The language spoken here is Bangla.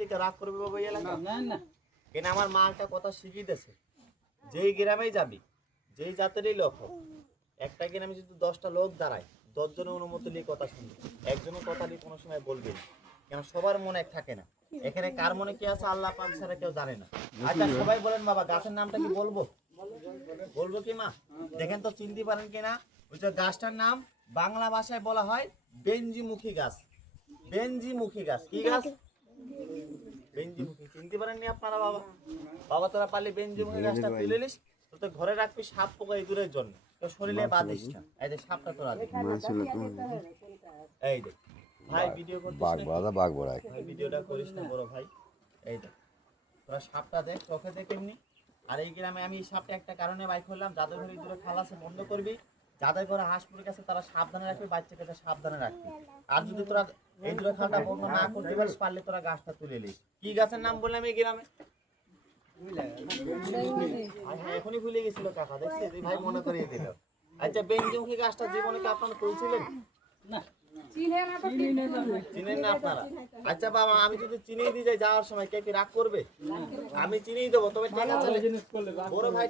লিখে রাগ করবে বাবা এই এলাকা? না না কেন আমার মা একটা কথা শিখিয়ে দিয়েছে, যেই গ্রামেই যাবি, যেই জাতেরই লোক হোক, একটা গ্রামে যদি 10টা লোক দাঁড়ায়, 10 জনের অনুমতি নিয়ে কথা শুনবে, একজনের কথা নিয়ে কোনো সময় বলবে না, কেন সবার মনে এক থাকে না। এখানে কার মনে কি আছে আল্লাহ পাক ছাড়া কেউ জানে না। আচ্ছা সবাই বলেন বাবা গাছের নামটা কি বলবো? বলবো কি মা? দেখেন তো চিনতে পারেন কিনা। ওই যে গাছটার নাম বাংলা ভাষায় বলা হয় বেঞ্জিমুখী গাছ। বেঞ্জিমুখী গাছ কি গাছ? বেঞ্জিমুখী। চিনতে পারেননি আপনারা বাবা? বাবা তোরা পারলে বেঞ্জিমুখী গাছটা তুলে নিস, তো ঘরে রাখবি সাপ পোকা ইঁদুরের জন্য, তো শরীরে বাঁধিস না। এই যে সাপটা তোরা দেখ, এই দেখ ভাই ভিডিও করছিস বাঘ নাকি? বাঁধা বাঘ বড়ায় ভাই ভিডিওটা করিস না বড় ভাই। এই দেখ তোরা সাপটা দেখ, চোখে দেখ এমনি। আর এই গ্রামে আমি এই সাপটা একটা কারণে বাইক করলাম, যাদের ঘরে দূরে খাল আছে বন্ধ করবি, যাদের ঘরে হাঁস মুরগি আছে তারা সাবধানে রাখবি, বাচ্চাকে সাবধানে রাখবি। আর যদি তোরা এই দূরে খালটা বন্ধ না করতে পারিস, পারলে তোরা গাছটা তুলে নিস। কি গাছের নাম বললাম এই গ্রামে? এখনই ভুলে গেছিল কাকা, দেখছি তুই ভাই মনে করিয়ে দিল। আচ্ছা বেঞ্জিমুখী গাছটা জীবনে কি আপনারা তুলছিলেন? না চিনেন না আপনারা? আচ্ছা বাবা আমি যদি চিনিয়ে দিয়ে যাই যাওয়ার সময় কে কি রাগ করবে? আমি চিনিয়ে দেবো, তবে টাকা চলে জিনিস করলে বড় ভাই